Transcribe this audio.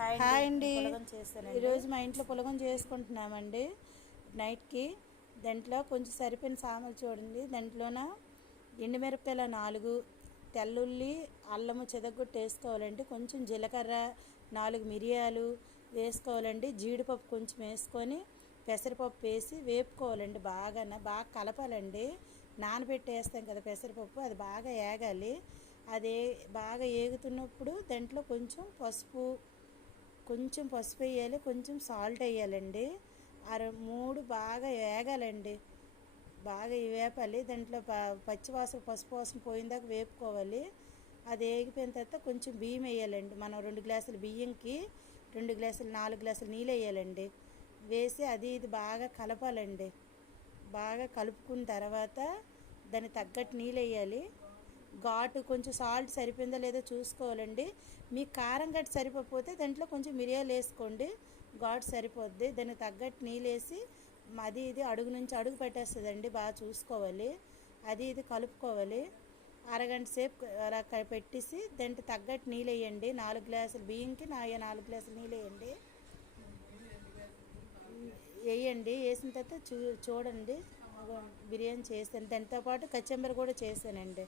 Hi అండి. ఈరోజు మా ఇంట్లో పులగం చేసుకుంటున్నామండి నైట్కి. దాంట్లో కొంచెం సరిపోయిన సామాన్లు చూడండి. దాంట్లోన ఎండుమిరపకాయలు 4, తెల్లుల్లి, అల్లము చెదగొట్టి వేసుకోవాలండి. కొంచెం జీలకర్ర, 4 మిరియాలు వేసుకోవాలండి. జీడిపప్పు కొంచెం వేసుకొని పెసరపప్పు వేసి వేపుకోవాలండి. బాగా కలపాలండి. నానబెట్టి వేస్తాం కదా పెసరపప్పు, అది బాగా ఏగాలి. అది బాగా ఏగుతున్నప్పుడు దాంట్లో కొంచెం పసుపు వేయాలి, కొంచెం సాల్ట్ వేయాలండి. 3 బాగా వేగాలండి. బాగా వేపాలి. దాంట్లో పచ్చివాసన పసుపు వాసన పోయిందాక వేపుకోవాలి. అది వేగిపోయిన తర్వాత కొంచెం బియ్యం వేయాలండి. మనం 2 గ్లాసుల బియ్యంకి 2 గ్లాసులు 4 గ్లాసులు నీళ్ళు వేయాలండి. వేసి ఇది బాగా కలపాలండి. బాగా కలుపుకున్న తర్వాత దానికి తగ్గట్టు నీళ్ళు వేయాలి. ఘాటు కొంచెం సాల్ట్ సరిపోయిందో లేదో చూసుకోవాలండి. మీకు కారం గట్టి సరిపోతే దాంట్లో కొంచెం మిరియాలు వేసుకోండి, ఘాటు సరిపోద్ది. దానికి తగ్గట్టు నీళ్ళు వేసి ఇది అడుగు నుంచి అడుగు పెట్టేస్తుందండి. బాగా చూసుకోవాలి. ఇది కలుపుకోవాలి. అరగంట సేపు అలా పెట్టేసి దానికి తగ్గట్టు నీళ్ళు వేయండి. 4 గ్లాసుల బియ్యంకి 4 గ్లాసులు నీళ్ళు వేయండి. వేసిన తర్వాత చూడండి బిర్యానీ చేశాను. దాంతోపాటు కచ్చంబరి కూడా చేశానండి.